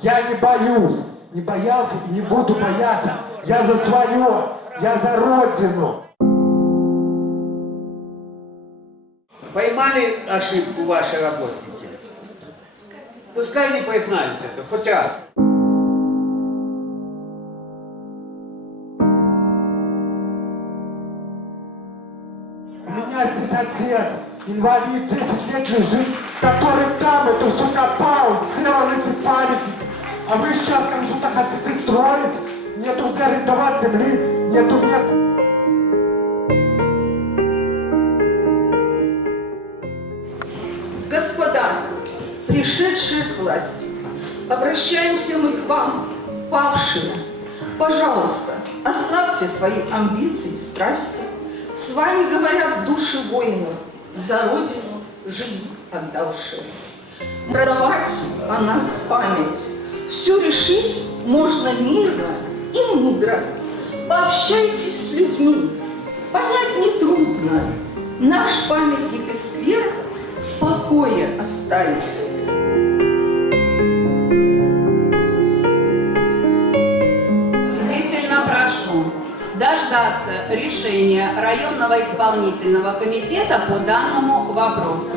Я не боюсь, не боялся и не буду бояться. Я за свое, я за Родину. Поймали ошибку ваши работники? Пускай не признают это, хоть раз. У меня здесь отец, инвалид, 10 лет лежит, который там это все копал, сделал эти памятники. А вы сейчас там что-то хотите строить? Нету где арендовать земли, нету места. Господа, пришедшие к власти, обращаемся мы к вам, павшие. Пожалуйста, ослабьте свои амбиции и страсти. С вами говорят души воинов, за Родину жизнь отдавшие. Продавать о нас память. Все решить можно мирно и мудро. Пообщайтесь с людьми, понять нетрудно. Наш памятник и сквер в покое оставить. Действительно прошу дождаться решения районного исполнительного комитета по данному вопросу.